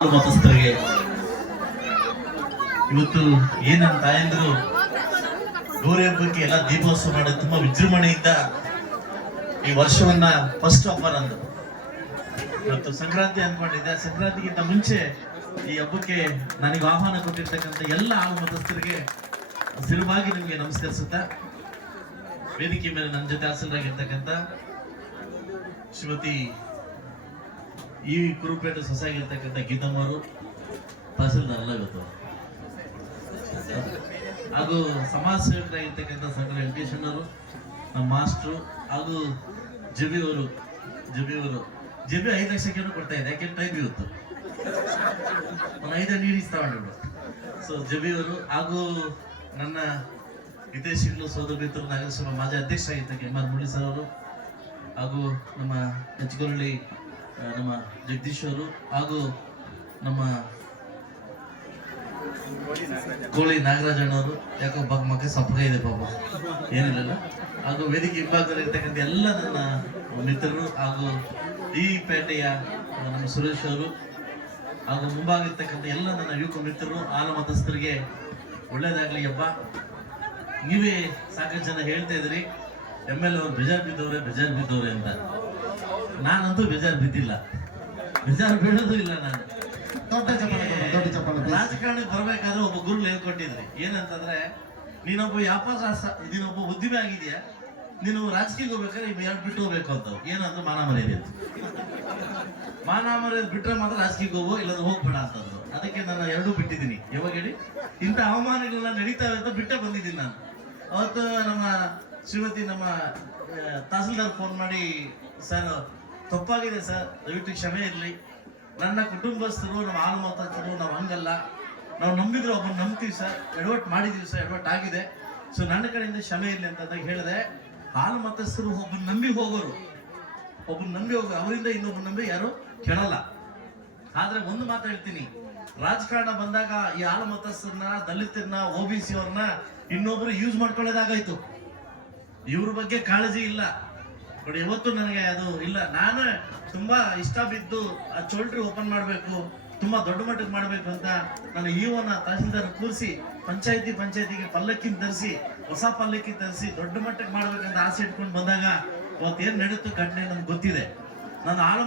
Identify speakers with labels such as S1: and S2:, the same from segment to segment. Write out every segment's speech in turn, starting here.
S1: ಮತಸ್ಥರಿಗೆ. ಇವತ್ತು ಏನ್ ನಮ್ಮ ತಾಯಂದ್ರು ಗೌರಿ ಹಬ್ಬಕ್ಕೆ ಎಲ್ಲ ದೀಪೋತ್ಸವ ಮಾಡಿ ತುಂಬಾ ವಿಜೃಂಭಣೆಯಿಂದ ಈ ವರ್ಷವನ್ನ ಫಸ್ಟ್ ಹಬ್ಬ ನಂದು ಇವತ್ತು ಸಂಕ್ರಾಂತಿ ಅನ್ಕೊಂಡಿದ್ದೆ ಸಂಕ್ರಾಂತಿಗಿಂತ ಮುಂಚೆ ಈ ಹಬ್ಬಕ್ಕೆ ನನಗೆ ಆಹ್ವಾನ ಕೊಟ್ಟಿರ್ತಕ್ಕಂಥ ಎಲ್ಲ ಆಳು ಮತಸ್ಥರಿಗೆ ಸ್ಥಿರವಾಗಿ ನಿಮಗೆ ನಮಸ್ಕರಿಸುತ್ತಾ, ವೇದಿಕೆ ಮೇಲೆ ನನ್ನ ಜೊತೆ ಹಾಸನರಾಗಿರ್ತಕ್ಕಂಥ ಶ್ರೀಮತಿ ಈ ಕುರುಪೇಟೆ ಸೊಸಾಗಿರ್ತಕ್ಕಂಥ ಗೀತಮ್ಮರು ತಹಸೀಲ್ದಾರ್ ಅಲ್ಲ ಇವತ್ತು ಹಾಗೂ ಸಮಾಜ ಸೇವಕರಾಗಿರ್ತಕ್ಕಂಥ ಸಂಘ ವೆಂಕಟೇಶಣ್ಣರು ನಮ್ಮ ಮಾಸ್ಟ್ರು ಹಾಗೂ ಜಬಿ ಅವರು ಜಬಿ ಐದು ಲಕ್ಷಕ್ಕೇನು ಕೊಡ್ತಾ ಇದೆ ಯಾಕೆಂದ್ರೆ ಟೈಮ್ ಇವತ್ತು. ಒಂದು ಐದು ನೀಡಿಸ್ ತಗೊಂಡು ಸೊ ಜಬಿ ಅವರು ಹಾಗೂ ನನ್ನ ಹಿತೇಶಿಗಳು ಸೋದರ ಮಿತ್ರರು ನಗರಸಭಾ ಮಾಜಿ ಅಧ್ಯಕ್ಷರಾಗಿರ್ತಕ್ಕ ಎಂ ಆರ್ ಮುರಳಿ ಸರ್ ಅವರು ಹಾಗೂ ನಮ್ಮ ಹೆಚ್ಗೊರಳ್ಳಿ ಆ, ನಮ್ಮ ಜಗದೀಶ್ ಅವರು ಹಾಗೂ ನಮ್ಮ ಕೋಳಿ ನಾಗರಾಜ್ ಅಣ್ಣವರು. ಯಾಕೋ ಬಗ್ ಮಕ್ಕ ಸಪ್ಪಗೆ ಇದೆ ಪಾಪ. ಏನಿಲ್ಲ ಹಾಗೂ ವೇದಿಕೆ ವಿಭಾಗದಲ್ಲಿ ಇರ್ತಕ್ಕಂಥ ಎಲ್ಲ ನನ್ನ ಮಿತ್ರರು ಹಾಗೂ ಈ ಪೇಟೆಯ ನಮ್ಮ ಸುರೇಶ್ ಅವರು ಹಾಗೂ ಮುಂಭಾಗ ಇರ್ತಕ್ಕಂಥ ಎಲ್ಲ ನನ್ನ ಯುವಕ ಮಿತ್ರರು ಆಲ ಮತಸ್ಥರಿಗೆ ಒಳ್ಳೇದಾಗಲಿ ಅಪ್ಪ ನೀವೇ ಸಾಕಷ್ಟು ಜನ ಹೇಳ್ತಾ ಇದ್ರಿ ಎಂ ಎಲ್ ಎ ಬೇಜಾರ್ ಬಿದ್ದವ್ರೆ ಬಿದ್ದವ್ರೆ ಅಂತ. ನಾನಂತೂ ಬೇಜಾರು ಬಿದ್ದಿಲ್ಲ. ಬೇಜಾರು ಬೀಳೋದು ಇಲ್ಲ ನಾನು.
S2: ದೊಡ್ಡ ಚಪ್ಪಲ ಕೊಡು, ದೊಡ್ಡ ಚಪ್ಪಲ please.
S1: ರಾಜಕಾರಣಕ್ಕೆ ಬರ್ಬೇಕಾದ್ರೆ ಒಬ್ಬ ಗುರು ಹೇಳ್ಕೊಟ್ಟಿದ್ರಿ ಏನಂತಂದ್ರೆ ನೀನೊಬ್ಬ ವ್ಯಾಪಾರ ನೀನೊಬ್ಬ ಉದ್ಯಮಿ ಆಗಿದೆಯಾ? ನೀನು ರಾಜಕೀಯಕ್ಕೆ ಹೋಗ್ಬೇಕಾದ್ರೆ ಇವ್ ಎರಡು ಬಿಟ್ಟು ಹೋಗ್ಬೇಕು ಅಂತ. ಏನಂದ್ರೆ ಮಾನ ಮರ್ಯಾದೆ ಅಂತ ಮಾನ ಮರ್ಯಾದೆ ಬಿಟ್ರೆ ಮಾತ್ರ ರಾಜಕೀಯಕ್ಕೆ ಹೋಗೋ ಇಲ್ಲಾಂದ್ರೆ ಹೋಗ್ಬೇಡ ಅಂತಂದ್ರು. ಅದಕ್ಕೆ ನಾನು ಎರಡೂ ಬಿಟ್ಟಿದ್ದೀನಿ. ಯಾವಾಗ ಹೇಳಿ? ಇಂಥ ಅವಮಾನಗಳೆಲ್ಲ ನಡೀತಾವೆ ಅಂತ ಬಿಟ್ಟೆ ಬಂದಿದ್ದೀನಿ ನಾನು. ಅವತ್ತು ನಮ್ಮ ಶ್ರೀಮತಿ ನಮ್ಮ ಆ, ತಹಸೀಲ್ದಾರ್ ಫೋನ್ ಮಾಡಿ ಸರ್ ತಪ್ಪಾಗಿದೆ ಸರ್, ದಯವಿಟ್ಟು ಕ್ಷಮೆ ಇರಲಿ. ನನ್ನ ಕುಟುಂಬಸ್ಥರು, ನಮ್ಮ ಹಾಲು ಮಾತಾಡ್ತರು ನಾವು ಹಂಗಲ್ಲ. ನಾವು ನಂಬಿದ್ರೆ ಒಬ್ಬರು ನಂಬ್ತೀವಿ ಸರ್. ಎಡವಟ್ ಮಾಡಿದೀವಿ ಸರ್, ಎಡವಟ್ ಆಗಿದೆ. ಸೊ ನನ್ನ ಕಡೆಯಿಂದ ಕ್ಷಮೆ ಇರಲಿ ಅಂತ ಹೇಳಿದೆ. ಹಾಲು ಮತಸ್ಥರು ಒಬ್ಬರು ನಂಬಿ ಹೋಗೋರು ಒಬ್ಬರು ನಂಬಿ ಹೋಗೋ ಅವರಿಂದ ಇನ್ನೊಬ್ರು ನಂಬಿ ಯಾರು ಕೇಳಲ್ಲ. ಆದ್ರೆ ಒಂದು ಮಾತು ಹೇಳ್ತೀನಿ. ರಾಜಕಾರಣ ಬಂದಾಗ ಈ ಹಾಲು ಮತಸ್ಥರನ್ನ, ದಲಿತರನ್ನ ಒ ಬಿ ಸಿ ಅವ್ರನ್ನ ಇನ್ನೊಬ್ರು ಯೂಸ್ ಮಾಡ್ಕೊಳ್ಳೋದಾಗಾಯ್ತು. ಇವ್ರ ಬಗ್ಗೆ ಕಾಳಜಿ ಇಲ್ಲ. ನೋಡಿ ಯಾವತ್ತು ನನಗೆ ಅದು ಇಲ್ಲ. ನಾನು ತುಂಬಾ ಇಷ್ಟ ಬಿದ್ದು ಆ ಚೋಲ್ಟ್ರಿ ಓಪನ್ ಮಾಡಬೇಕು, ತುಂಬಾ ದೊಡ್ಡ ಮಟ್ಟಕ್ಕೆ ಮಾಡಬೇಕು ಅಂತ ನಾನು ಈವನ ತಹಸೀಲ್ದಾರ್ ಕೂರಿಸಿ, ಪಂಚಾಯತಿ ಪಂಚಾಯತಿಗೆ ಪಲ್ಲಕ್ಕಿನ ತರಿಸಿ, ಹೊಸ ಪಲ್ಲಕ್ಕಿ ತರಿಸಿ, ದೊಡ್ಡ ಮಟ್ಟಕ್ಕೆ ಮಾಡ್ಬೇಕಂತ ಆಸೆ ಇಟ್ಕೊಂಡು ಬಂದಾಗ ಅವತ್ತು ಏನ್ ನಡೀತು ಘಟನೆ ನನ್ಗೆ ಗೊತ್ತಿದೆ. ನಾನು ಆಳ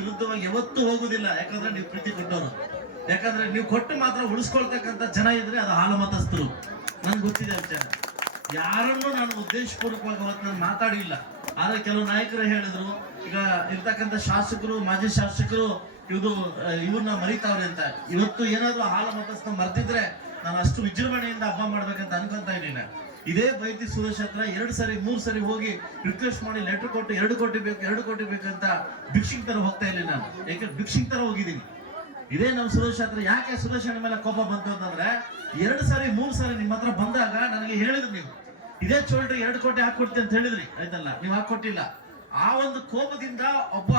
S1: ವಿರುದ್ಧವಾಗಿ ಯಾವತ್ತೂ ಹೋಗುದಿಲ್ಲ ಯಾಕಂದ್ರೆ ನೀವು ಪ್ರೀತಿ ಕೊಟ್ಟವರು. ಯಾಕಂದ್ರೆ ನೀವು ಕೊಟ್ಟು ಮಾತ್ರ ಉಳಿಸ್ಕೊಳ್ತಕ್ಕಂಥ ಜನ ಇದ್ರೆ ಅದು ಹಾಲು ಮತಸ್ಥರು ನನ್ಗೆ ಗೊತ್ತಿದೆ ವಿಚಾರ. ಯಾರನ್ನೂ ನಾನು ಉದ್ದೇಶಪೂರ್ವಕವಾಗಿ ಅವತ್ತು ನಾನು ಮಾತಾಡಿಲ್ಲ. ಆದ್ರೆ ಕೆಲವು ನಾಯಕರು ಹೇಳಿದ್ರು, ಈಗ ಇರ್ತಕ್ಕಂಥ ಶಾಸಕರು, ಮಾಜಿ ಶಾಸಕರು ಇದು ಇವ್ರನ್ನ ಮರಿತಾವ್ರೆ ಅಂತ. ಇವತ್ತು ಏನಾದ್ರು ಹಾಲ ಮತಸ್ಥ ಮರ್ತಿದ್ರೆ ನಾನು ಅಷ್ಟು ವಿಜೃಂಭಣೆಯಿಂದ ಹಬ್ಬ ಮಾಡ್ಬೇಕಂತ ಅನ್ಕೊಂತ ಇದ್ದೀನಿ. ಇದೇ ಬೈತಿ ಸುರೇಶ್ ಹತ್ರ ಎರಡು ಸರಿ, ಮೂರು ಸರಿ ಹೋಗಿ ರಿಕ್ವೆಸ್ಟ್ ಮಾಡಿ ಲೆಟರ್ ಕೊಟ್ಟು ಎರಡು ಕೋಟಿ ಬೇಕು, ಎರಡು ಕೋಟಿ ಬೇಕಂತ ಭಿಕ್ಷಿಂಗ್ ತರ ಹೋಗ್ತಾ ಇಲ್ಲ ನಾನು. ಯಾಕೆ ಭಿಕ್ಷಿಂಗ್ ತರ ಹೋಗಿದ್ದೀನಿ. ಇದೇ ನಮ್ಮ ಸುರೇಶ್ ಹತ್ರ ಯಾಕೆ ಸುರೇಶ್ ಮೇಲೆ ಕೋಪ ಬಂತು ಅಂತಂದ್ರೆ, ಎರಡು ಸಾರಿ, ಮೂರು ಸಾರಿ ನಿಮ್ಮ ಹತ್ರ ಬಂದಾಗ ನನಗೆ ಹೇಳಿದ್ರು ನೀವು. ಇದೇ ಚೋಲ್ಡ್ರಿ ಎರಡು ಕೋಟಿ ಹಾಕೊಡ್ತೀನಿ ಅಂತ ಹೇಳಿದ್ರಿ. ಆಯ್ತಲ್ಲ? ನೀವು ಹಾಕೊಟ್ಟಿಲ್ಲ ಆ ಒಂದು ಕೋಪದಿಂದ ಒಬ್ಬ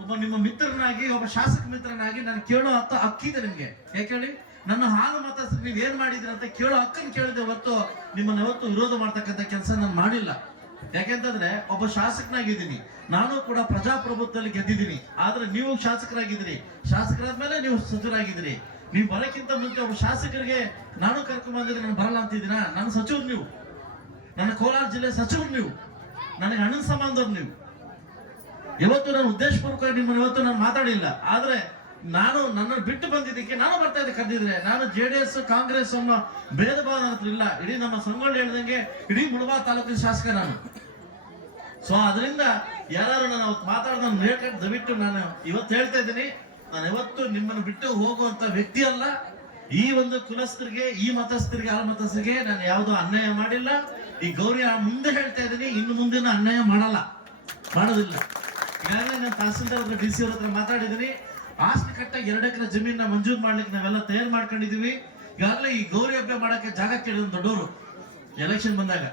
S1: ಒಬ್ಬ ನಿಮ್ಮ ಮಿತ್ರನಾಗಿ, ಒಬ್ಬ ಶಾಸಕ ಮಿತ್ರನಾಗಿ ನಾನು ಕೇಳೋ ಹತ್ತ ಹಕ್ಕಿದೆ ನಿಮ್ಗೆ. ಯಾಕೆ ಹೇಳಿ? ನನ್ನ ಹಾಲು ಮತ ನೀವ್ ಏನ್ ಮಾಡಿದ್ರಿ ಅಂತ ಕೇಳೋ ಹಕ್ಕನ್ನು ಕೇಳಿದೆ ಹೊತ್ತು ನಿಮ್ಮನ್ನ ಯಾವತ್ತು ವಿರೋಧ ಮಾಡ್ತಕ್ಕಂಥ ಕೆಲಸ ನಾನು ಮಾಡಿಲ್ಲ. ಯಾಕೆಂತಂದ್ರೆ ಒಬ್ಬ ಶಾಸಕನಾಗಿದ್ದೀನಿ. ನಾನು ಕೂಡ ಪ್ರಜಾಪ್ರಭುತ್ವದಲ್ಲಿ ಗೆದ್ದಿದ್ದೀನಿ. ಆದ್ರೆ ನೀವು ಶಾಸಕರಾಗಿದ್ದೀರಿ. ಶಾಸಕರಾದ್ಮೇಲೆ ನೀವು ಸಚಿವರಾಗಿದ್ದೀರಿ. ನೀವು ಬರಕ್ಕಿಂತ ಮುಂಚೆ ಒಬ್ಬ ಶಾಸಕರಿಗೆ ನಾನು ಕರ್ಕೊಂಡ್ ಬಂದಿದ್ರೆ ನಾನು ಬರಲ್ಲ ಅಂತಿದ್ದೀನಾ ನನ್ನ ಸಚಿವರು ನೀವು. ನನ್ನ ಕೋಲಾರ ಜಿಲ್ಲೆ ಸಚಿವರು ನೀವು ನನಗೆ ಅಣ್ಣನ ಸಂಬಂಧವ್ರು ನೀವು. ಇವತ್ತು ನಾನು ಉದ್ದೇಶಪೂರ್ವಕ ನಿಮ್ಮನ್ನ ಇವತ್ತು ನಾನು ಮಾತಾಡಿಲ್ಲ, ಆದ್ರೆ ನಾನು ನನ್ನ ಬಿಟ್ಟು ಬಂದಿದ್ದಕ್ಕೆ ನಾನು ಬರ್ತಾ ಇದ್ದೆ ಕರೆದಿದ್ರೆ. ನಾನು ಜೆ ಡಿ ಎಸ್, ಕಾಂಗ್ರೆಸ್ ಅನ್ನೋ ಭೇದ ಭಾವ ಇಲ್ಲ. ಇಡೀ ನಮ್ಮ ಸಂಗೊಳ್ಳಿ ಹೇಳ್ದಂಗೆ ಇಡೀ ಮುಳಬಾ ತಾಲೂಕಿನ ಶಾಸಕ ನಾನು. ಸೊ ಅದರಿಂದ ಯಾರು ನಾನು ಅವತ್ತು ಮಾತಾಡೋದು ನಾನು ಹೇಳ್ಕೊಂಡು ದಯವಿಟ್ಟು ನಾನು ಇವತ್ತು ಹೇಳ್ತಾ ಇದ್ದೀನಿ. ನಾನು ಯಾವತ್ತು ನಿಮ್ಮನ್ನು ಬಿಟ್ಟು ಹೋಗುವಂತ ವ್ಯಕ್ತಿ ಅಲ್ಲ. ಈ ಒಂದು ಕುಲಸ್ಥರಿಗೆ, ಈ ಮತಸ್ಥರಿಗೆ, ಆ ಮತಸ್ಥರಿಗೆ ನಾನು ಯಾವುದೋ ಅನ್ಯಾಯ ಮಾಡಿಲ್ಲ. ಈ ಗೌರಿ ಮುಂದೆ ಹೇಳ್ತಾ ಇದ್ದೀನಿ, ಇನ್ನು ಮುಂದೆ ಅನ್ಯಾಯ ಮಾಡಲ್ಲ. ಮಾಡೋದಿಲ್ಲ. ಈಗಾಗಲೇ ನಾನು ತಹಸೀಲ್ದಾರ್ ಹತ್ರ, ಡಿ ಸಿ ಅವ್ರ ಹತ್ರ ಮಾತಾಡಿದ್ದೀನಿ. ಆಸ್ತಿ ಕಟ್ಟಾಗಿ ಎರಡು ಎಕರೆ ಜಮೀನ ಮಂಜೂರು ಮಾಡ್ಲಿಕ್ಕೆ ನಾವೆಲ್ಲ ತಯಾರು ಮಾಡ್ಕೊಂಡಿದೀವಿ ಈಗಾಗಲೇ ಈ ಗೌರಿ ಹಬ್ಬ ಮಾಡಕ್ಕೆ ಜಾಗ ಕೇಳಿದ್ರು ದೊಡ್ಡವರು. ಎಲೆಕ್ಷನ್ ಬಂದಾಗ.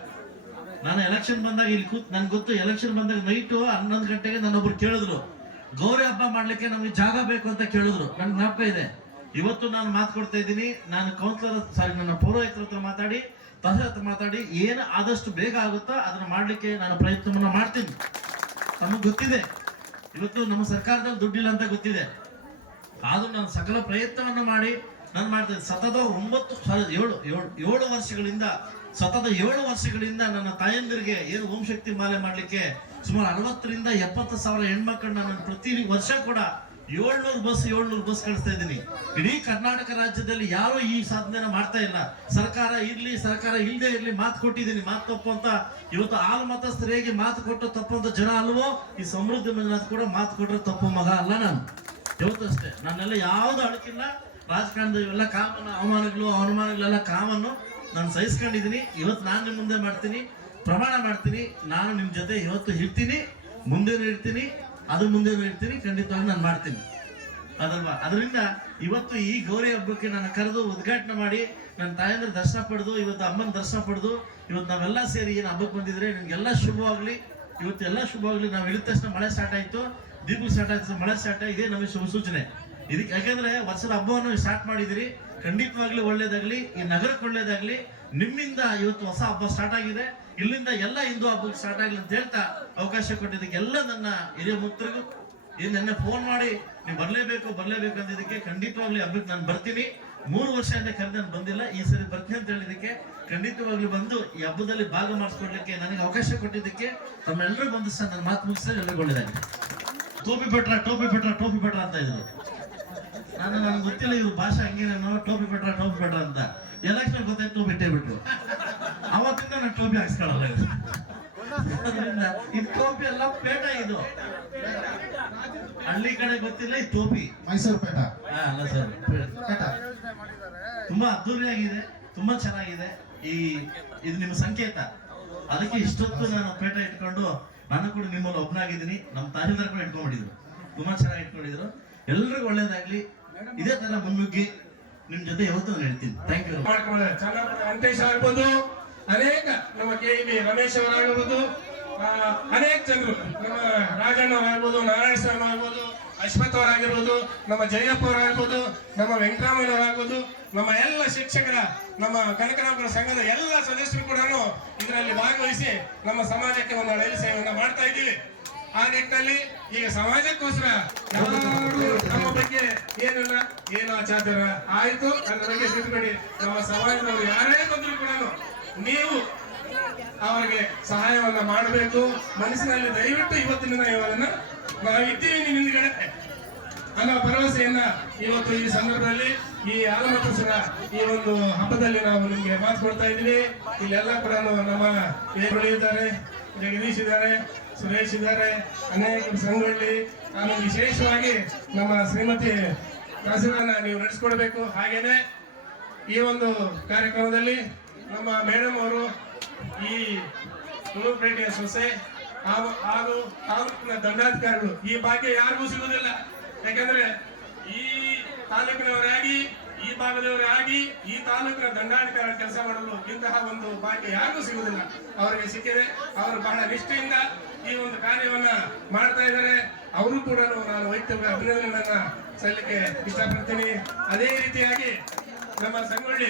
S1: ನಾನು ಎಲೆಕ್ಷನ್ ಬಂದಾಗ ಇಲ್ಲಿ ಕೂತ್ ನನ್ಗೆ ಗೊತ್ತು ಎಲೆಕ್ಷನ್ ಬಂದಾಗ ನೈಟು ಹನ್ನೊಂದು ಗಂಟೆಗೆ ನನ್ನೊಬ್ರು ಕೇಳಿದ್ರು. ಗೌರಿ ಹಬ್ಬ ಮಾಡ್ಲಿಕ್ಕೆ ನಮ್ಗೆ ಜಾಗ ಬೇಕು ಅಂತ ಕೇಳಿದ್ರು. ನನ್ಗೆ ಜ್ಞಾಪಕ ಇದೆ. ಇವತ್ತು ನಾನು ಮಾತು ಕೊಡ್ತಾ ಇದ್ದೀನಿ. ನಾನು ಕೌನ್ಸಿಲರ್ ಸಾರಿ ನನ್ನ ಪೌರೋಹಿತರ ಹತ್ರ ಮಾತಾಡಿ. ಹತ್ರ ಮಾತಾಡಿ ಏನು ಆದಷ್ಟು ಬೇಗ ಆಗುತ್ತೋ ಅದನ್ನ ಮಾಡಲಿಕ್ಕೆ ನಾನು ಪ್ರಯತ್ನವನ್ನು ಮಾಡ್ತೀನಿ. ನಮಗೆ ಗೊತ್ತಿದೆ. ಇವತ್ತು ನಮ್ಮ ಸರ್ಕಾರದಲ್ಲಿ ದುಡ್ಡಿಲ್ಲ ಅಂತ ಗೊತ್ತಿದೆ. ಆದರೂ ನಾನು ಸಕಲ ಪ್ರಯತ್ನವನ್ನು ಮಾಡಿ ನಾನು ಮಾಡ್ತೇನೆ. ಸತತ ಒಂಬತ್ತು ಏಳು ಏಳು ವರ್ಷಗಳಿಂದ, ಸತತ ಏಳು ವರ್ಷಗಳಿಂದ ನನ್ನ ತಾಯಂದಿರಿಗೆ ಏನು ಓಂ ಶಕ್ತಿ ಮಾಲೆ ಮಾಡಲಿಕ್ಕೆ ಸುಮಾರು ಅರವತ್ತರಿಂದ ಎಪ್ಪತ್ತು ಸಾವಿರ ಹೆಣ್ಮಕ್ಳನ್ನ ನಾನು ಪ್ರತಿ ವರ್ಷ ಕೂಡ ಏಳ್ನೂರು ಬಸ್ ಏಳ್ನೂರು ಬಸ್ ಕಳಿಸ್ತಾ ಇದ್ದೀನಿ. ಇಡೀ ಕರ್ನಾಟಕ ರಾಜ್ಯದಲ್ಲಿ ಯಾರು ಈ ಸಾಧನೆನ ಮಾಡ್ತಾ ಇಲ್ಲ. ಸರ್ಕಾರ ಇರ್ಲಿ, ಸರ್ಕಾರ ಇಲ್ಲದೆ ಇರ್ಲಿ ಮಾತು ಕೊಟ್ಟಿದ್ದೀನಿ. ಮಾತು ತಪ್ಪು ಅಂತ ಇವತ್ತು ಆಲ್ ಮತಸ್ಥರಿಗೆ ಮಾತು ಕೊಟ್ಟು ತಪ್ಪು ಅಂತ ಜನ ಅಲ್ವೋ? ಈ ಸಮೃದ್ಧಿ ಮಂಜುನಾಥ್ ಕೂಡ ಮಾತು ಕೊಟ್ಟರೆ ತಪ್ಪು ಮಗ ಅಲ್ಲ ನಾನು. ಇವತ್ತು ಅಷ್ಟೇ. ನಾನೆಲ್ಲ ಯಾವ್ದು ಅಳಕಿಲ್ಲ. ರಾಜಕಾರಣದ ಇವೆಲ್ಲ ಕಾಮನ್ ಅವಮಾನಗಳು, ಅವಮಾನಗಳೆಲ್ಲ ಕಾಮನ್ನು ನಾನು ಸಹಿಸ್ಕೊಂಡಿದ್ದೀನಿ. ಇವತ್ತು ನಾನು ನಿಮ್ಮ ಮುಂದೆ ಮಾಡ್ತೀನಿ. ಪ್ರಮಾಣ ಮಾಡ್ತೀನಿ. ನಾನು ನಿಮ್ಮ ಜೊತೆ ಇವತ್ತು ಇರ್ತೀನಿ. ಮುಂದೆ ಇರ್ತೀನಿ. ಅದು ಮುಂದೆ ಹೇಳ್ತೀನಿ ಖಂಡಿತವಾಗಿ ನಾನು ಮಾಡ್ತೀನಿ. ಅದಲ್ವಾ? ಅದರಿಂದ ಇವತ್ತು ಈ ಗೌರಿ ಹಬ್ಬಕ್ಕೆ ನಾನು ಕರೆದು ಉದ್ಘಾಟನೆ ಮಾಡಿ ನನ್ನ ತಾಯಂದ್ರ ದರ್ಶನ ಪಡೆದು, ಇವತ್ತು ಅಮ್ಮನ ದರ್ಶನ ಪಡೆದು, ಇವತ್ತು ನಾವೆಲ್ಲ ಸೇರಿ ಏನು ಹಬ್ಬಕ್ಕೆ ಬಂದಿದ್ರೆ ನಿಮ್ಗೆಲ್ಲ ಶುಭವಾಗಲಿ. ಇವತ್ತು ಎಲ್ಲ ಶುಭವಾಗಲಿ. ನಾವು ಇಳಿದ ತಕ್ಷಣ ಮಳೆ ಸ್ಟಾರ್ಟ್ ಆಯಿತು. ದೀಪ ಸ್ಟಾರ್ಟ್ ಆಯ್ತು ಮಳೆ ಸ್ಟಾರ್ಟ್ ಆಗಿದೆ ನಮಗೆ ಶುಭ ಸೂಚನೆ. ಇದಕ್ಕೆ ಯಾಕಂದ್ರೆ ವರ್ಷದ ಹಬ್ಬವನ್ನು ಸ್ಟಾರ್ಟ್ ಮಾಡಿದಿರಿ ಖಂಡಿತವಾಗ್ಲಿ ಒಳ್ಳೇದಾಗ್ಲಿ. ಈ ನಗರಕ್ಕೆ ಒಳ್ಳೇದಾಗ್ಲಿ. ನಿಮ್ಮಿಂದ ಇವತ್ತು ಹೊಸ ಹಬ್ಬ ಸ್ಟಾರ್ಟ್ ಆಗಿದೆ. ಇಲ್ಲಿಂದ ಎಲ್ಲ ಹಿಂದೂ ಹಬ್ಬಕ್ಕೆ ಸ್ಟಾರ್ಟ್ ಆಗಲಿ ಅಂತ ಹೇಳ್ತಾ ಅವಕಾಶ ಕೊಟ್ಟಿದ್ದಕ್ಕೆ ಎಲ್ಲ ನನ್ನ ಹಿರಿಯ ಮುಕ್ತರಿಗೂ ಏನ್ ನೆನ್ನೆ ಫೋನ್ ಮಾಡಿ, ನೀವು ಬರಲೇಬೇಕು, ಬರ್ಲೇಬೇಕು ಅಂದಿದ್ದಕ್ಕೆ ಖಂಡಿತವಾಗ್ಲಿ ಹಬ್ಬಕ್ಕೆ ನಾನು ಬರ್ತೀನಿ. ಮೂರು ವರ್ಷದಿಂದ ಕರೆದು ನಾನು ಬಂದಿಲ್ಲ, ಈ ಸರಿ ಬರ್ತೀನಿ ಅಂತ ಹೇಳಿದಕ್ಕೆ ಖಂಡಿತವಾಗ್ಲೂ ಬಂದು ಈ ಹಬ್ಬದಲ್ಲಿ ಭಾಗ ಮಾಡಿಸ್ಕೊಡ್ಲಿಕ್ಕೆ ನನಗೆ ಅವಕಾಶ ಕೊಟ್ಟಿದ್ದಕ್ಕೆ ತಮ್ಮೆಲ್ಲರೂ ಬಂದು ಸರ್ ನನ್ನ ಮಾತು ಮುಗಿಸಿದ್ರೆ ಒಳ್ಳೇದಾಗಿದೆ ಟೋಪಿ ಬೆಟ್ರ ಟೋಪಿ ಬೆಟ್ರ ಟೋಪಿ ಬೆಟ್ರ ಅಂತ ಇದ್ರು. ನಾನು, ನನಗೆ ಗೊತ್ತಿಲ್ಲ ಇವ್ರ ಭಾಷೆ ಹಂಗೇನೋ, ಟೋಪಿ ಬೆಟ್ರ ಟೋಪಿ ಬೆಟ್ರ ಅಂತ. ಎಲೆಕ್ಷನ್ ಗೊತ್ತಾಯ್ತು ಇಟ್ಟೇ ಬಿಟ್ರು. ಅವತ್ತಿಂದ ನಾನು ಟೋಪಿ ಹಾಕ್ಸ್ಕೊಳಲ್ಲ ಈ ಟೋಪಿ ಎಲ್ಲ ಪೇಟ ಇದು. ಹಳ್ಳಿ ಕಡೆ ಗೊತ್ತಿಲ್ಲ ಈ ಟೋಪಿ.
S2: ಮೈಸೂರು ಪೇಟ.
S1: ಅಲ್ಲ ಸರ್
S2: ಪೇಟ.
S1: ತುಂಬಾ ಅದ್ದೂರಿಯಾಗಿದೆ ತುಂಬಾ ಚೆನ್ನಾಗಿದೆ. ಈ ಇದು ನಿಮ್ಮ ಸಂಕೇತ. ಅದಕ್ಕೆ ಇಷ್ಟೊತ್ತು ನಾನು ಪೇಟ ಇಟ್ಕೊಂಡು ನಾನು ಕೂಡ ನಿಮ್ಮಲ್ಲಿ ಒಬ್ಬನಾಗಿದ್ದೀನಿ ನಮ್ಮ ತಹಸೀಲ್ದಾರ್ ಕೂಡ ಇಟ್ಕೊಂಡ್ಬಿಟ್ಟಿದ್ರು. ತುಂಬಾ ಚೆನ್ನಾಗಿ ಇಟ್ಕೊಂಡಿದ್ರು. ಎಲ್ರಿಗೂ ಒಳ್ಳೇದಾಗ್ಲಿ. ಇದೇ ತರ ಮುನ್ನುಗ್ಗಿ. ನಿಮ್ ಜೊತೆ ಯಾವತ್ತೂ ನಾನು ಹೇಳ್ತೀನಿ ಥ್ಯಾಂಕ್ ಯು
S3: ಅಂತೇಶ್ ಆಗ್ಬೋದು. ಅನೇಕ ನಮ್ಮ ಕೆ ಇ ರಮೇಶ್ ಅವರಾಗಬಹುದು ಅನೇಕ ಜನರು, ನಮ್ಮ ರಾಜಣ್ಣ ಆಗ್ಬೋದು ನಾರಾಯಣ ಸ್ವಾಮಿ ಆಗ್ಬೋದು ಅಶ್ವಥ್ ಅವರಾಗಿರ್ಬೋದು, ನಮ್ಮ ಜಯಪ್ಪ ಅವರಾಗ್ಬೋದು, ನಮ್ಮ ವೆಂಕಟರಾಮಯ್ಯನವರಾಗ್ಬೋದು ನಮ್ಮ ಎಲ್ಲ ಶಿಕ್ಷಕರ, ನಮ್ಮ ಕನಕನಾಪುರ ಸಂಘದ ಎಲ್ಲ ಸದಸ್ಯರು ಕೂಡ ಇದರಲ್ಲಿ ಭಾಗವಹಿಸಿ ನಮ್ಮ ಸಮಾಜಕ್ಕೆ ಒಂದು ಅಳೆಯಲ್ಲಿ ಸೇವೆಯನ್ನು ಮಾಡ್ತಾ ಇದ್ದೀವಿ. ಆ ನಿಟ್ಟಿನಲ್ಲಿ ಈಗ ಸಮಾಜಕ್ಕೋಸ್ಕರ ಯಾರು ನಮ್ಮ ಬಗ್ಗೆ ಏನಿಲ್ಲ, ಏನು ಆಚಾರ ಆಯ್ತು. ನನ್ನ ಬಗ್ಗೆ ತಿಳ್ಕೊಳ್ಳಿ ನಮ್ಮ ಸಮಾಜದವರು ಯಾರೇ ಬಂದ್ರು ಕೂಡ ನೀವು ಅವರಿಗೆ ಸಹಾಯವನ್ನ ಮಾಡಬೇಕು. ಮನಸ್ಸಿನಲ್ಲಿ ದಯವಿಟ್ಟು ಇವತ್ತಿನ ಇವರನ್ನ ನಾವಿದ್ದೀವಿ ನಿಮ್ಮ ಹಿಂದ್ಗಡೆ. ಅನ್ನೋ ಭರವಸೆಯನ್ನ ಇವತ್ತು ಈ ಸಂದರ್ಭದಲ್ಲಿ ಈ ಆಲಮತಸರ ಈ ಒಂದು ಹಬ್ಬದಲ್ಲಿ ನಾವು ನಿಮ್ಗೆ ಮಾತು ಕೊಡ್ತಾ ಇದ್ದೀವಿ. ಇಲ್ಲೆಲ್ಲ ಕೂಡ ನಮ್ಮ ಜಗದೀಶ್ ಇದ್ದಾರೆ. ಸುರೇಶ್ ಇದ್ದಾರೆ. ಅನೇಕ ಸಂಗೊಳ್ಳಿ ನಾನು ವಿಶೇಷವಾಗಿ ನಮ್ಮ ಶ್ರೀಮತಿ ತಹಸೀಲ್ದಾರ್ನ ನೀವು ನಡೆಸ್ಕೊಡ್ಬೇಕು. ಹಾಗೇನೆ ಈ ಒಂದು ಕಾರ್ಯಕ್ರಮದಲ್ಲಿ ನಮ್ಮ ಮೇಡಮ್ ಅವರು ಈ ತುಳುಪೇಟೆಯ ಸೊಸೆ ಹಾಗೂ ಹಾಗೂ ತಾಲೂಕಿನ ದಂಡಾಧಿಕಾರಿಗಳು. ಈ ಭಾಗ್ಯ ಯಾರಿಗೂ ಸಿಗುವುದಿಲ್ಲ. ಯಾಕಂದ್ರೆ ಈ ತಾಲೂಕಿನವರಾಗಿ ಈ ಭಾಗದವರಾಗಿ ಈ ತಾಲೂಕಿನ ದಂಡಾಧಿಕಾರಿ ಕೆಲಸ ಮಾಡಲು ಇಂತಹ ಒಂದು ಭಾಗ್ಯ ಯಾರಿಗೂ ಸಿಗುವುದಿಲ್ಲ. ಅವರಿಗೆ ಸಿಕ್ಕಿದೆ. ಅವರು ಬಹಳ ನಿಷ್ಠೆಯಿಂದ ಈ ಒಂದು ಕಾರ್ಯವನ್ನ ಮಾಡ್ತಾ ಇದ್ದಾರೆ. ಅವರು ಕೂಡ ನಾನು ವೈಯಕ್ತಿಕ ಅಭಿನಂದನೆಗಳನ್ನ ಸಲ್ಲಿಕೆ ಇಷ್ಟಪಡ್ತೀನಿ. ಅದೇ ರೀತಿಯಾಗಿ ನಮ್ಮ ಸಂಗೊಳ್ಳಿ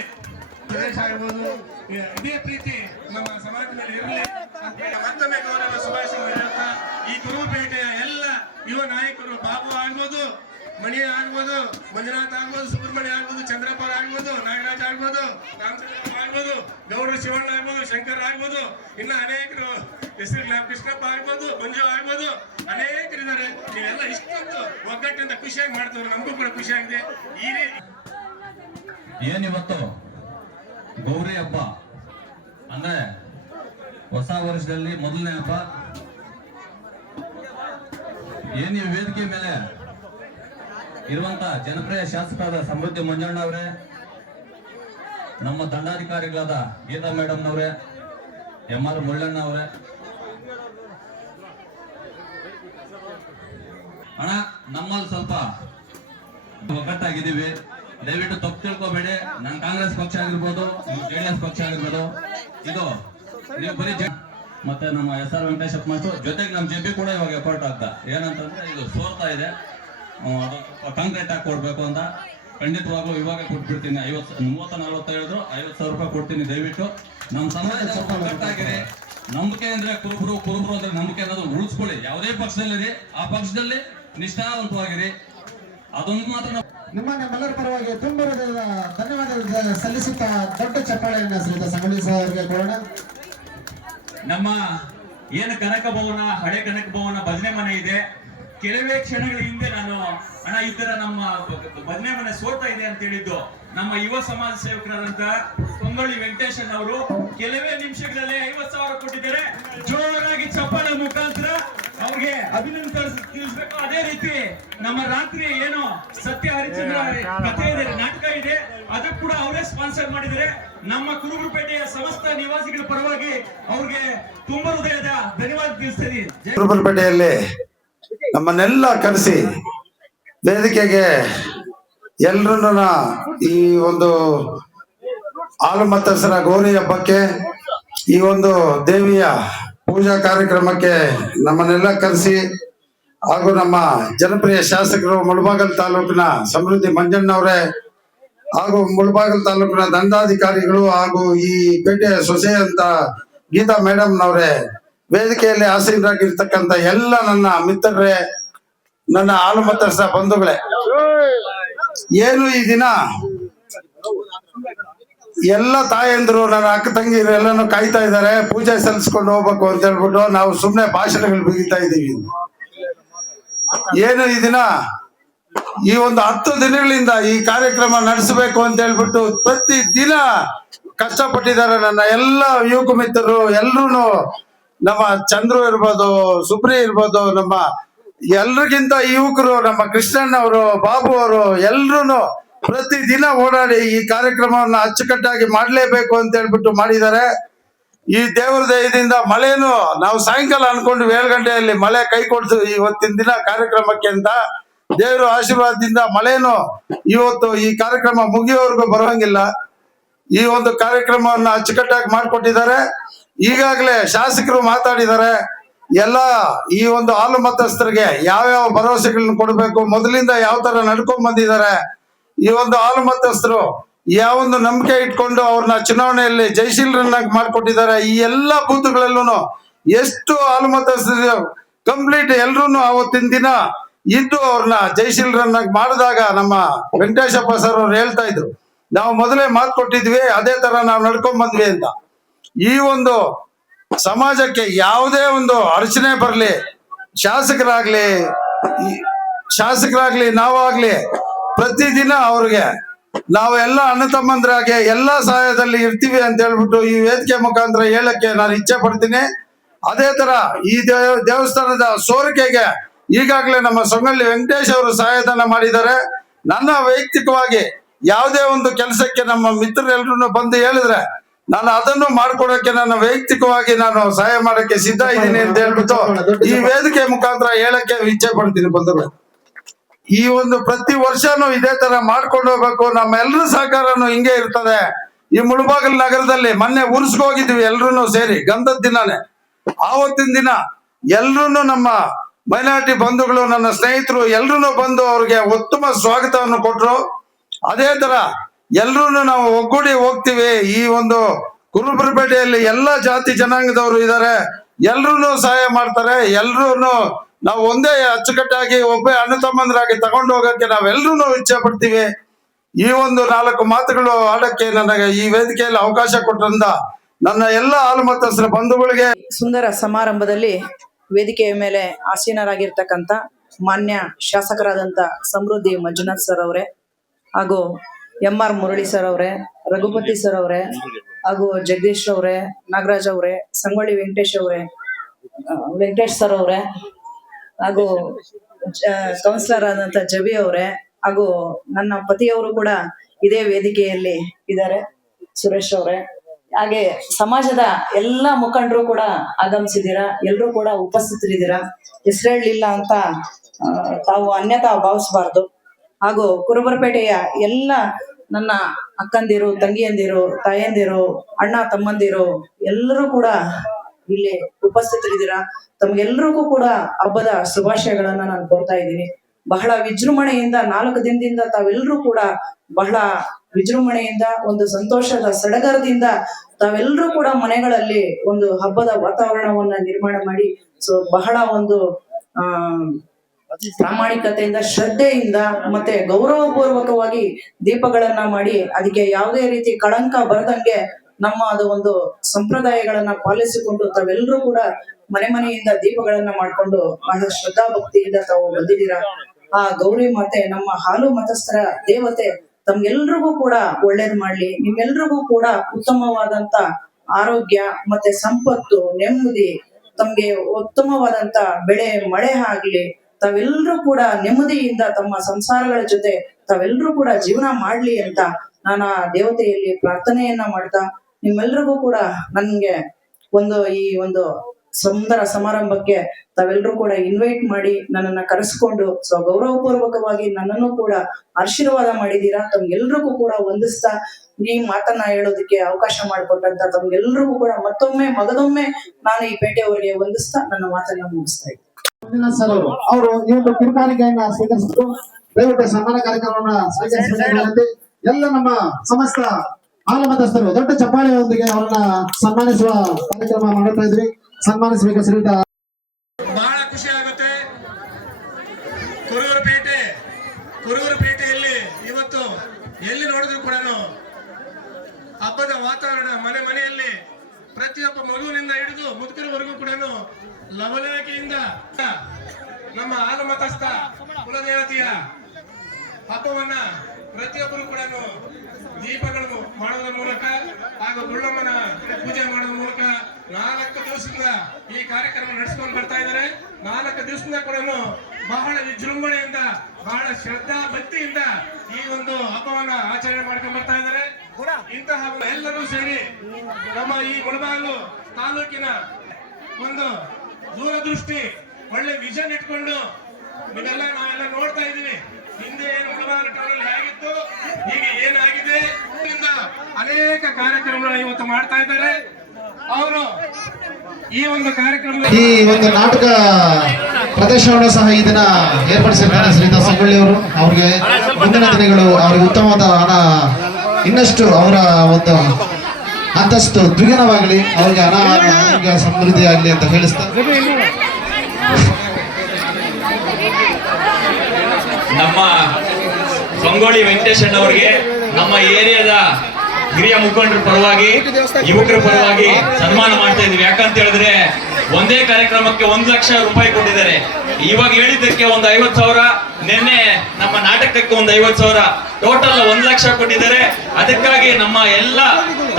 S3: ಪ್ರದೇಶ ಆಗಿರ್ಬೋದು ಇದೇ ಪ್ರೀತಿ ನಮ್ಮ ಸಮಾಜದಲ್ಲಿ ಇರಲಿ ಮತ್ತೊಮ್ಮೆ ಗೌರವ ಶುಭಾಶಯ ಈ ಕುರುಪೇಟೆಯ ಎಲ್ಲ ಯುವ ನಾಯಕರು, ಬಾಬು ಆಗ್ಬೋದು. ಮಣಿ ಆಗ್ಬೋದು, ಮಂಜುನಾಥ್ ಆಗ್ಬೋದು, ಸುಬ್ರಹ್ಮಣ್ಯ ಆಗ್ಬೋದು ಚಂದ್ರಪ್ಪ ಆಗ್ಬೋದು, ನಾಗರಾಜ್ ಆಗ್ಬೋದು, ರಾಮಚಂದ್ರಪ್ಪ ಆಗ್ಬೋದು ಗೌರವ ಶಿವಣ್ಣ ಆಗ್ಬೋದು, ಶಂಕರ್ ಆಗ್ಬೋದು, ಇನ್ನ ಅನೇಕರು ಹೆಸರು ಕೃಷ್ಣಪ್ಪ ಆಗ್ಬೋದು, ಮಂಜು ಆಗ್ಬೋದು, ಅನೇಕರಿದ್ದಾರೆ. ನೀವೆಲ್ಲ ಇಷ್ಟೊಂದು ಒಗ್ಗಟ್ಟಿಂದ ಖುಷಿಯಾಗಿ ಮಾಡ್ತವ್ರು ನಮಗೂ ಕೂಡ ಖುಷಿಯಾಗಿದೆ. ಈ ರೀತಿ
S4: ಏನಿವತ್ತು ಗೌರಿ ಹಬ್ಬ. ಅಂದ್ರೆ ಹೊಸ ವರ್ಷದಲ್ಲಿ ಮೊದಲನೇ ಹಬ್ಬ. ಏನು ವೇದಿಕೆ ಮೇಲೆ ಇರುವಂತ ಜನಪ್ರಿಯ ಶಾಸಕರಾದ ಸಮೃದ್ಧಿ ಮಂಜಣ್ಣ ಅವರೇ, ನಮ್ಮ ದಂಡಾಧಿಕಾರಿಗಳಾದ ಗೀತಾ ಮೇಡಮ್ ನವರೇ, ಎಂ ಆರ್ ಮುಳ್ಳಣ್ಣ ಅವರೇ. ಅಣ್ಣ, ನಮ್ಮಲ್ಲಿ ಸ್ವಲ್ಪ ಒಗ್ಗಟ್ಟಾಗಿದ್ದೀವಿ. ದಯವಿಟ್ಟು ತಪ್ಪು ತಿಳ್ಕೊಬೇಡಿ. ನಾನು ಕಾಂಗ್ರೆಸ್ ಪಕ್ಷ ಆಗಿರ್ಬೋದು ಜೆಡಿಎಸ್ ಪಕ್ಷ ಆಗಿರ್ಬೋದು. ಇದು, ನೀವು ಬರೀ ಜೆ- ಮತ್ತೆ ನಮ್ಮ ಎಸ್ ಆರ್ ವೆಂಕಟೇಶಪ್ಪ ಜೊತೆಗೆ ನಮ್ಮ ಜೆ ಕೂಡ ಇವಾಗ ಎಫರ್ಟ್ ಆಗ್ತಾ ಏನಂತಂದ್ರೆ ಇದು ಸೋರ್ತಾ ಇದೆ. ಅದು ಕಾಂಕ್ರೀಟ್ ಆಗಿ ಕೊಡ್ಬೇಕು ಅಂತ. ಖಂಡಿತವಾಗ್ಲೂ ಇವಾಗ ಕೊಟ್ಬಿಡ್ತೀನಿ. ಐವತ್ತು ಮೂವತ್ತ ನಲ್ವತ್ತು ಹೇಳಿದ್ರು ಐವತ್ತು ಸಾವಿರ ರೂಪಾಯಿ ಕೊಡ್ತೀನಿ ದಯವಿಟ್ಟು. ನಮ್ಮ ಸಮಾಜ ಸ್ವಲ್ಪ ಕಟ್ಟಾಗಿದೆ ನಂಬಿಕೆ ಅಂದ್ರೆ ಕುರುಬರು ಕುರುಬರು ಅಂದ್ರೆ ನಂಬಿಕೆ ಅನ್ನೋದು ಉಳಿಸ್ಕೊಳ್ಳಿ. ಯಾವುದೇ ಪಕ್ಷದಲ್ಲಿರಿ ಆ ಪಕ್ಷದಲ್ಲಿ ನಿಷ್ಠಾವಂತವಾಗಿರಿ. ಅದೊಂದು ಮಾತ್ರ
S2: ನಿಮ್ಮ ನಮ್ಮೆಲ್ಲರ ಪರವಾಗಿ ತುಂಬ ಹೃದಯದ ಧನ್ಯವಾದಗಳು ಸಲ್ಲಿಸುತ್ತಾ ದೊಡ್ಡ ಚಪ್ಪಾಳೆಯನ್ನ ಸಹಿತ ಸಂಗಡಿ ಸರ್ ಕೊಡೋಣ.
S5: ನಮ್ಮ ಏನು ಕನಕ ಭವನ ಹಳೆ ಕನಕ ಭವನ ಭಜನೆ ಮನೆ ಇದೆ. ಕೆಲವೇ ಕ್ಷಣಗಳ ಹಿಂದೆ ನಾನು ಹಣ ಈ ತರ ನಮ್ಮ ಬದನೆ ಮನೆ ಸೋತಾ ಇದೆ ಅಂತ ಹೇಳಿದ್ದು ನಮ್ಮ ಯುವ ಸಮಾಜ ಸೇವಕರಾದಂತ ಪೊಂಗಳಿ ವೆಂಕಟೇಶನ್ ಅವರು ಕೆಲವೇ ನಿಮಿಷಗಳಲ್ಲಿ ಐವತ್ ಸಾವಿರ ಕೊಟ್ಟಿದ್ದಾರೆ. ಜೋರಾಗಿ ಚಪ್ಪಾಳೆ ಮುಖಾಂತರ ಅವ್ರಿಗೆ ಅಭಿನಂದನೆ ತಿಳಿಸ್ಬೇಕು. ಅದೇ ರೀತಿ ನಮ್ಮ ರಾತ್ರಿ ಏನು ಸತ್ಯ ಹರಿಶ್ಚಂದ್ರ ಕಥೆ ಇದೆ ನಾಟಕ ಇದೆ ಅದಕ್ಕೆ ಕೂಡ ಅವರೇ ಸ್ಪಾನ್ಸರ್ ಮಾಡಿದರೆ ನಮ್ಮ ಕುರುಬರಪೇಟೆಯ ಸಮಸ್ತ ನಿವಾಸಿಗಳ ಪರವಾಗಿ ಅವ್ರಿಗೆ ತುಂಬ ಹೃದಯದ ಧನ್ಯವಾದ ತಿಳಿಸ್ತೀನಿ
S6: ಕುರುಬರಪೇಟೆಯಲ್ಲಿ ನಮ್ಮನ್ನೆಲ್ಲ ಕರೆಸಿ ವೇದಿಕೆಗೆ ಎಲ್ರನ್ನ ಈ ಒಂದು ಆಲಮತ್ತಸರ ಮತ್ತಸರ ಗೌರಿ ಹಬ್ಬಕ್ಕೆ, ಈ ಒಂದು ದೇವಿಯ ಪೂಜಾ ಕಾರ್ಯಕ್ರಮಕ್ಕೆ ನಮ್ಮನ್ನೆಲ್ಲ ಕರೆಸಿ, ಹಾಗೂ ನಮ್ಮ ಜನಪ್ರಿಯ ಶಾಸಕರು ಮುಳಬಾಗಲ್ ತಾಲೂಕಿನ ಸಮೃದ್ಧಿ ಮಂಜಣ್ಣವರೇ, ಹಾಗೂ ಮುಳಬಾಗಲ್ ತಾಲೂಕಿನ ದಂಡಾಧಿಕಾರಿಗಳು ಹಾಗೂ ಈ ಪೇಟೆಯ ಸೊಸೆ ಅಂತ ಗೀತಾ ಮೇಡಮ್ನವರೇ ವೇದಿಕೆಯಲ್ಲಿ ಆಸೀನರಾಗಿರ್ತಕ್ಕಂಥ ಎಲ್ಲ ನನ್ನ ಮಿತ್ರರೇ, ನನ್ನ ಮತಸ್ಥ ಬಂಧುಗಳೇ. ಏನು ಈ ದಿನ? ಎಲ್ಲ ತಾಯಂದ್ರು, ನನ್ನ ಅಕ್ಕ ತಂಗಿರು ಎಲ್ಲಾನು ಕಾಯ್ತಾ ಇದ್ದಾರೆ, ಪೂಜೆ ಸಲ್ಲಿಸ್ಕೊಂಡು ಹೋಗ್ಬೇಕು ಅಂತ ಹೇಳ್ಬಿಟ್ಟು ನಾವು ಸುಮ್ನೆ ಭಾಷಣಗಳು ಬಿಗಿತಾ ಇದ್ದೀವಿ. ಏನು ಈ ದಿನ? ಈ ಒಂದು ಹತ್ತು ದಿನಗಳಿಂದ ಈ ಕಾರ್ಯಕ್ರಮ ನಡೆಸಬೇಕು ಅಂತ ಹೇಳ್ಬಿಟ್ಟು ಪ್ರತಿ ದಿನ ಕಷ್ಟಪಟ್ಟಿದ್ದಾರೆ ನನ್ನ ಎಲ್ಲ ಯುವಕ ಮಿತ್ರರು ಎಲ್ರು ನಮ್ಮ ಚಂದ್ರು ಇರ್ಬೋದು, ಸುಬ್ರಿ ಇರ್ಬೋದು, ನಮ್ಮ ಎಲ್ರಿಗಿಂತ ಯುವಕರು, ನಮ್ಮ ಕೃಷ್ಣಣ್ಣ ಅವರು, ಬಾಬು ಅವರು ಎಲ್ರು ಪ್ರತಿ ದಿನ ಓಡಾಡಿ ಈ ಕಾರ್ಯಕ್ರಮವನ್ನ ಅಚ್ಚುಕಟ್ಟಾಗಿ ಮಾಡಲೇಬೇಕು ಅಂತ ಹೇಳ್ಬಿಟ್ಟು ಮಾಡಿದ್ದಾರೆ. ಈ ದೇವರ ದಯದಿಂದ ಮಳೆನು ನಾವು ಸಾಯಂಕಾಲ ಅನ್ಕೊಂಡು ಏಳು ಗಂಟೆಯಲ್ಲಿ ಮಳೆ ಕೈ ಕೊಡ್ತು ಇವತ್ತಿನ ದಿನ ಕಾರ್ಯಕ್ರಮಕ್ಕೆ ಅಂತ. ದೇವರ ಆಶೀರ್ವಾದದಿಂದ ಮಳೆನು ಇವತ್ತು ಈ ಕಾರ್ಯಕ್ರಮ ಮುಗಿಯೋವರೆಗೂ ಬರೋಂಗಿಲ್ಲ. ಈ ಒಂದು ಕಾರ್ಯಕ್ರಮವನ್ನ ಅಚ್ಚುಕಟ್ಟಾಗಿ ಮಾಡಿಕೊಟ್ಟಿದ್ದಾರೆ. ಈಗಾಗಲೇ ಶಾಸಕರು ಮಾತಾಡಿದ್ದಾರೆ, ಎಲ್ಲ ಈ ಒಂದು ಹಾಲು ಮತಸ್ಥರಿಗೆ ಯಾವ್ಯಾವ ಭರವಸೆಗಳನ್ನ ಕೊಡಬೇಕು, ಮೊದಲಿಂದ ಯಾವ ತರ ನಡ್ಕೊಂಡ್ ಬಂದಿದ್ದಾರೆ, ಈ ಒಂದು ಹಾಲು ಮತಸ್ಥರು ಯಾವ ಒಂದು ನಂಬಿಕೆ ಇಟ್ಕೊಂಡು ಅವ್ರನ್ನ ಚುನಾವಣೆಯಲ್ಲಿ ಜಯಶೀಲರನ್ನಾಗಿ ಮಾಡ್ಕೊಟ್ಟಿದ್ದಾರೆ, ಈ ಎಲ್ಲ ಬೂತ್ಗಳಲ್ಲೂ ಎಷ್ಟು ಹಾಲು ಮತಸ್ಥರು ಕಂಪ್ಲೀಟ್ ಎಲ್ರು ಅವತ್ತಿನ ದಿನ ಇದ್ದು ಅವ್ರನ್ನ ಜಯಶೀಲರನ್ನಾಗಿ ಮಾಡಿದಾಗ ನಮ್ಮ ವೆಂಕಟೇಶಪ್ಪ ಸರ್ ಅವ್ರು ಹೇಳ್ತಾ ಇದ್ರು, ನಾವು ಮೊದಲೇ ಮಾತು ಕೊಟ್ಟಿದ್ವಿ, ಅದೇ ತರ ನಾವು ನಡ್ಕೊಂಡ್ ಬಂದ್ವಿ ಅಂತ. ಈ ಒಂದು ಸಮಾಜಕ್ಕೆ ಯಾವುದೇ ಒಂದು ಅರ್ಚನೆ ಬರಲಿ, ಶಾಸಕರಾಗ್ಲಿ ಶಾಸಕರಾಗ್ಲಿ, ನಾವಾಗ್ಲಿ, ಪ್ರತಿದಿನ ಅವ್ರಿಗೆ ನಾವೆಲ್ಲ ಅಣ್ಣ ತಮ್ಮಂದ್ರಾಗೆ ಎಲ್ಲ ಸಹಾಯದಲ್ಲಿ ಇರ್ತೀವಿ ಅಂತ ಹೇಳ್ಬಿಟ್ಟು ಈ ವೇದಿಕೆ ಮುಖಾಂತರ ಹೇಳಕ್ಕೆ ನಾನು ಇಚ್ಛೆ ಪಡ್ತೀನಿ. ಅದೇ ತರ ಈ ದೇವ- ದೇವಸ್ಥಾನದ ಸೋರಿಕೆಗೆ ಈಗಾಗಲೇ ನಮ್ಮ ಸೊಂಗಳ್ಳಿ ವೆಂಕಟೇಶ್ ಅವರು ಸಹಾಯಧನ ಮಾಡಿದ್ದಾರೆ. ನನ್ನ ವೈಯಕ್ತಿಕವಾಗಿ ಯಾವುದೇ ಒಂದು ಕೆಲಸಕ್ಕೆ ನಮ್ಮ ಮಿತ್ರರೆಲ್ಲರೂ ಬಂದು ಹೇಳಿದ್ರೆ ನಾನು ಅದನ್ನು ಮಾಡ್ಕೊಡಕ್ಕೆ ನನ್ನ ವೈಯಕ್ತಿಕವಾಗಿ ನಾನು ಸಹಾಯ ಮಾಡಕ್ಕೆ ಸಿದ್ಧ ಇದ್ದೀನಿ ಅಂತ ಹೇಳ್ಬಿಟ್ಟು ಈ ವೇದಿಕೆ ಮುಖಾಂತರ ಹೇಳಕ್ಕೆ ಇಚ್ಛೆ ಪಡ್ತೀನಿ ಬಂಧುಗಳು. ಈ ಒಂದು ಪ್ರತಿ ವರ್ಷನೂ ಇದೇ ತರ ಮಾಡ್ಕೊಂಡು ಹೋಗ್ಬೇಕು. ನಮ್ಮೆಲ್ಲರ ಸಹಕಾರನು ಹಿಂಗೆ ಇರ್ತದೆ. ಈ ಮುಳಬಾಗಲ್ ನಗರದಲ್ಲಿ ಮೊನ್ನೆ ಉರ್ಸ್ಕೋಗಿದ್ವಿ ಎಲ್ರು ಸೇರಿ ಗಂಧದ ದಿನಾನೇ. ಆವತ್ತಿನ ದಿನ ಎಲ್ರು ನಮ್ಮ ಮೈನಾರಿಟಿ ಬಂಧುಗಳು ನನ್ನ ಸ್ನೇಹಿತರು ಎಲ್ರು ಬಂದು ಅವ್ರಿಗೆ ಉತ್ತಮ ಸ್ವಾಗತವನ್ನು ಕೊಟ್ರು. ಅದೇ ತರ ಎಲ್ರು ನಾವು ಒಗ್ಗೂಡಿ ಹೋಗ್ತೀವಿ. ಈ ಒಂದು ಕುರುಬರಪೇಟೆಯಲ್ಲಿ ಎಲ್ಲಾ ಜಾತಿ ಜನಾಂಗದವರು ಇದ್ದಾರೆ ಎಲ್ರು ಸಹಾಯ ಮಾಡ್ತಾರೆ. ಎಲ್ರು ನಾವು ಒಂದೇ ಅಚ್ಚುಕಟ್ಟಾಗಿ ಒಬ್ಬೇ ಅಣ್ಣ ತಮ್ಮಂದ್ರಾಗಿ ತಗೊಂಡು ಹೋಗಕ್ಕೆ ನಾವೆಲ್ಲರೂ ಇಚ್ಛೆ ಪಡ್ತೀವಿ ಈ ಒಂದು ನಾಲ್ಕು ಮಾತುಗಳು ಆಡಕ್ಕೆ ನನಗೆ ಈ ವೇದಿಕೆಯಲ್ಲಿ ಅವಕಾಶ ಕೊಟ್ಟರಿಂದ ನನ್ನ ಎಲ್ಲ ಹಾಲು ಬಂಧುಗಳಿಗೆ
S7: ಸುಂದರ ಸಮಾರಂಭದಲ್ಲಿ ವೇದಿಕೆಯ ಮೇಲೆ ಆಸೀನರಾಗಿರ್ತಕ್ಕಂಥ ಮಾನ್ಯ ಶಾಸಕರಾದಂಥ ಸಮೃದ್ಧಿ ಮಂಜುನಾಥ್ ಸರ್ ಅವರೇ ಹಾಗೂ ಎಂ ಆರ್ ಮುರಳಿ ಸರ್ ಅವರೇ ರಘುಪತಿ ಸರ್ ಅವರೇ ಹಾಗೂ ಜಗದೀಶ್ ಅವರೇ ನಾಗರಾಜ್ ಅವರೇ ಸಂಗೊಳ್ಳಿ ವೆಂಕಟೇಶ್ ಅವರೇ ವೆಂಕಟೇಶ್ ಸರ್ ಅವರೇ ಹಾಗೂ ಕೌನ್ಸಿಲರ್ ಆದಂತ ಜಬಿ ಅವರೇ ಹಾಗೂ ನನ್ನ ಪತಿಯವರು ಕೂಡ ಇದೇ ವೇದಿಕೆಯಲ್ಲಿ ಇದ್ದಾರೆ ಸುರೇಶ್ ಅವರೇ. ಹಾಗೆ ಸಮಾಜದ ಎಲ್ಲ ಮುಖಂಡರು ಕೂಡ ಆಗಮಿಸಿದ್ದೀರಾ ಎಲ್ಲರೂ ಕೂಡ ಉಪಸ್ಥಿತರಿದ್ದೀರಾ ಹೆಸರೇಳಲಿಲ್ಲ ಅಂತ ಆ, ತಾವು ಅನ್ಯತಾ ಭಾವಿಸಬಾರ್ದು. ಹಾಗೂ ಕುರುಬರಪೇಟೆಯ ಎಲ್ಲ ನನ್ನ ಅಕ್ಕಂದಿರು, ತಂಗಿಯಂದಿರು ತಾಯಂದಿರು ಅಣ್ಣ, ತಮ್ಮಂದಿರು ಎಲ್ಲರೂ ಕೂಡ ಇಲ್ಲಿ ಉಪಸ್ಥಿತರಿದ್ದೀರಾ? ತಮ್ಗೆಲ್ರಿಗೂ ಕೂಡ ಹಬ್ಬದ ಶುಭಾಶಯಗಳನ್ನ ನಾನು ಕೊಡ್ತಾ ಇದ್ದೀನಿ. ಬಹಳ ವಿಜೃಂಭಣೆಯಿಂದ ನಾಲ್ಕು ದಿನದಿಂದ ತಾವೆಲ್ಲರೂ ಕೂಡ ಬಹಳ ವಿಜೃಂಭಣೆಯಿಂದ, ಒಂದು ಸಂತೋಷದ ಸಡಗರದಿಂದ ತಾವೆಲ್ಲರೂ ಕೂಡ ಮನೆಗಳಲ್ಲಿ ಒಂದು ಹಬ್ಬದ ವಾತಾವರಣವನ್ನ ನಿರ್ಮಾಣ ಮಾಡಿ. ಸೊ ಬಹಳ ಒಂದು, ಆ ಪ್ರಾಮಾಣಿಕತೆಯಿಂದ, ಶ್ರದ್ಧೆಯಿಂದ ಮತ್ತೆ ಗೌರವಪೂರ್ವಕವಾಗಿ ದೀಪಗಳನ್ನ ಮಾಡಿ ಅದಕ್ಕೆ ಯಾವುದೇ ರೀತಿ ಕಳಂಕ ಬರದಂಗೆ ನಮ್ಮ ಅದು ಒಂದು ಸಂಪ್ರದಾಯಗಳನ್ನ ಪಾಲಿಸಿಕೊಂಡು ತಾವೆಲ್ಲರೂ ಕೂಡ ಮನೆ ಮನೆಯಿಂದ ದೀಪಗಳನ್ನ ಮಾಡ್ಕೊಂಡು ಬಹಳ ಶ್ರದ್ಧಾ ಭಕ್ತಿಯಿಂದ ತಾವು ಬಂದಿದ್ದೀರಾ? ಆ ಗೌರಿ ಮಾತೆ, ನಮ್ಮ ಹಾಲು ಮತಸ್ಥರ ದೇವತೆ, ತಮ್ಗೆಲ್ರಿಗೂ ಕೂಡ ಒಳ್ಳೇದ್ ಮಾಡ್ಲಿ. ನಿಮ್ಮೆಲ್ರಿಗೂ ಕೂಡ ಉತ್ತಮವಾದಂತ ಆರೋಗ್ಯ ಮತ್ತೆ ಸಂಪತ್ತು, ನೆಮ್ಮದಿ, ತಮ್ಗೆ ಉತ್ತಮವಾದಂತ ಬೆಳೆ, ಮಳೆ ಆಗ್ಲಿ ತಾವೆಲ್ಲರೂ ಕೂಡ ನೆಮ್ಮದಿಯಿಂದ ತಮ್ಮ ಸಂಸಾರಗಳ ಜೊತೆ ತಾವೆಲ್ಲರೂ ಕೂಡ ಜೀವನ ಮಾಡ್ಲಿ ಅಂತ ನಾನು ಆ ದೇವತೆಯಲ್ಲಿ ಪ್ರಾರ್ಥನೆಯನ್ನ ಮಾಡ್ತಾ ನಿಮ್ಮೆಲ್ರಿಗೂ ಕೂಡ ನನ್ಗೆ ಒಂದು ಈ ಒಂದು ಸುಂದರ ಸಮಾರಂಭಕ್ಕೆ ತಾವೆಲ್ಲರೂ ಕೂಡ ಇನ್ವೈಟ್ ಮಾಡಿ ನನ್ನನ್ನ ಕರೆಸ್ಕೊಂಡು ಸೊ ಗೌರವಪೂರ್ವಕವಾಗಿ ನನ್ನನ್ನು ಕೂಡ ಆಶೀರ್ವಾದ ಮಾಡಿದೀರಾ ತಮ್ಗೆಲ್ರಿಗೂ ಕೂಡ ವಂದಿಸ್ತಾ ಈ ಮಾತನ್ನ ಹೇಳೋದಕ್ಕೆ ಅವಕಾಶ ಮಾಡಿಕೊಟ್ಟಂತ ತಮ್ಗೆಲ್ರಿಗೂ ಕೂಡ ಮತ್ತೊಮ್ಮೆ, ಮಗದೊಮ್ಮೆ ನಾನು ಈ ಪೇಟೆಯವರಿಗೆ ವಂದಿಸ್ತಾ ನನ್ನ ಮಾತನ್ನ ಮುಗಿಸ್ತಾ ಇದ್ದೀನಿ.
S2: ಅವರು. ಅವರು ಈ ಒಂದು ಕಿರುಕಾಣಿಕೆಯನ್ನ ಸ್ವೀಕರಿಸಿದ್ರು ದಯವಿಟ್ಟು ಸನ್ಮಾನ ಕಾರ್ಯಕ್ರಮವನ್ನ ಸ್ವೀಕರಿಸಬೇಕಾದಂತೆ ಎಲ್ಲ ನಮ್ಮ ಸಮಸ್ತ ಹಾಲು ಮತಸ್ಥರು ದೊಡ್ಡ ಚಪ್ಪಾಳೆಯೊಂದಿಗೆ ಅವರನ್ನ ಸನ್ಮಾನಿಸುವ ಕಾರ್ಯಕ್ರಮ ಮಾಡುತ್ತಾ ಇದ್ರಿ ಸನ್ಮಾನಿಸಬೇಕು ಶ್ರೀಯುತ.
S3: ಬಹಳ ಖುಷಿ ಆಗುತ್ತೆ. ಕುರುವರ ಪೇಟೆಯಲ್ಲಿ ಇವತ್ತು ಎಲ್ಲಿ ನೋಡಿದ್ರು ಕೂಡ ಹಬ್ಬದ ವಾತಾವರಣ ಮನೆ ಮನೆಯಲ್ಲಿ ಪ್ರತಿಯೊಬ್ಬ ಮಗುವಿನಿಂದ ಹಿಡಿದು ಮುದುಕರವರೆಗೂ ಕೂಡ ಲವಲೇಖೆಯಿಂದ ನಮ್ಮ ಆಲಮತಸ್ಥ ಕುಲದೇವತೆಯ ಹಬ್ಬವನ್ನ ಪ್ರತಿಯೊಬ್ಬರು ಕೂಡ ದೀಪಗಳನ್ನು ಮಾಡುವುದರ ಮೂಲಕ ಹಾಗೂ ಗುಳ್ಳಮ್ಮನ ಪೂಜೆ ಮಾಡೋದ್ರ ಮೂಲಕ ನಾಲ್ಕು ದಿವಸದಿಂದ ಈ ಕಾರ್ಯಕ್ರಮ ನಡೆಸ್ಕೊಂಡು ಬರ್ತಾ ಇದ್ದಾರೆ. ನಾಲ್ಕು ದಿವಸದಿಂದ ಕೂಡ ಬಹಳ ವಿಜೃಂಭಣೆಯಿಂದ, ಬಹಳ ಶ್ರದ್ಧಾ ಭಕ್ತಿಯಿಂದ ಈ ಒಂದು ಹಬ್ಬವನ್ನ ಆಚರಣೆ ಮಾಡ್ಕೊಂಡು ಬರ್ತಾ ಇದ್ದಾರೆ. ಇಂತಹ ಎಲ್ಲರೂ ಸೇರಿ ನಮ್ಮ ಈ ಮುಳಬಾಗಿಲು ತಾಲೂಕಿನ ಒಂದು ದೂರದೃಷ್ಟಿ, ಒಳ್ಳೆ ವಿಷನ್ ಇಟ್ಕೊಂಡು ಇದೆಲ್ಲ ನಾವೆಲ್ಲ ನೋಡ್ತಾ ಇದ್ದೀವಿ. ಹಿಂದೆ ಏನು ಮುಳಬಾಗಿಲು ಹೇಗಿತ್ತು ಈಗ ಏನಾಗಿದೆ ಅನೇಕ ಕಾರ್ಯಕ್ರಮಗಳನ್ನ ಇವತ್ತು ಮಾಡ್ತಾ ಇದ್ದಾರೆ. ಅವರು ಈ ಒಂದು ಕಾರ್ಯಕ್ರಮ
S2: ಈ ಒಂದು ನಾಟಕ ಪ್ರದರ್ಶನವನ್ನು ಸಹ ಈ ದಿನ ಏರ್ಪಡಿಸಿದ್ದಾರೆ. ಶ್ರೀತಾ ಸಂಗೊಳ್ಳಿ ಅವರು, ಅವ್ರಿಗೆ ಮುಂದಿನ ದಿನಗಳು, ಅವ್ರಿಗೆ ಉತ್ತಮವಾದ ಇನ್ನಷ್ಟು ಅವರ ಒಂದು ಅಂತಸ್ತು ದ್ವಿಗುಣವಾಗಲಿ ಅವರಿಗೆ ಅನಾಹಾರ ಆರೋಗ್ಯ ಸಮೃದ್ಧಿ ಆಗಲಿ ಅಂತ ಹೇಳಿಸ್ತಾ.
S5: ನಮ್ಮ ಸಂಗೊಳ್ಳಿ ವೆಂಕಟೇಶಣ್ಣವರಿಗೆ ನಮ್ಮ ಏರಿಯಾದ ಹಿರಿಯ ಮುಖಂಡರ ಪರವಾಗಿ, ಯುವಕರ ಪರವಾಗಿ ಸನ್ಮಾನ ಮಾಡ್ತಾ ಇದೀವಿ ಯಾಕಂತ ಹೇಳಿದ್ರೆ ಒಂದೇ ಕಾರ್ಯಕ್ರಮಕ್ಕೆ ಒಂದ್ ಲಕ್ಷ ರೂಪಾಯಿ ಕೊಟ್ಟಿದ್ದಾರೆ. ಇವಾಗ ಹೇಳಿದ್ದಕ್ಕೆ ಒಂದು ಐವತ್ ಸಾವಿರ, ನಿನ್ನೆ ನಮ್ಮ ನಾಟಕಕ್ಕೆ ಒಂದು ಐವತ್ ಸಾವಿರ. ಟೋಟಲ್ ಒಂದ್ ಲಕ್ಷ ಕೊಟ್ಟಿದ್ದಾರೆ. ಅದಕ್ಕಾಗಿ ನಮ್ಮ ಎಲ್ಲ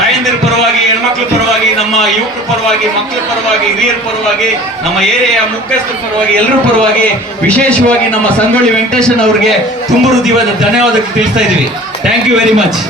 S5: ತಾಯಂದಿರ ಪರವಾಗಿ, ಹೆಣ್ಮಕ್ಳ ಪರವಾಗಿ, ನಮ್ಮ ಯುವಕರ ಪರವಾಗಿ, ಮಕ್ಕಳ ಪರವಾಗಿ, ಹಿರಿಯರ ಪರವಾಗಿ, ನಮ್ಮ ಏರಿಯಾ ಮುಖ್ಯಸ್ಥರ ಪರವಾಗಿ, ಎಲ್ಲರ ಪರವಾಗಿ ವಿಶೇಷವಾಗಿ ನಮ್ಮ ಸಂಗೊಳ್ಳಿ ವೆಂಕಟೇಶನ್ ಅವರಿಗೆ ತುಂಬ ಹೃದಯವಾದ ಧನ್ಯವಾದ ತಿಳಿಸ್ತಾ ಇದೀವಿ ಥ್ಯಾಂಕ್ ಯು ವೆರಿ ಮಚ್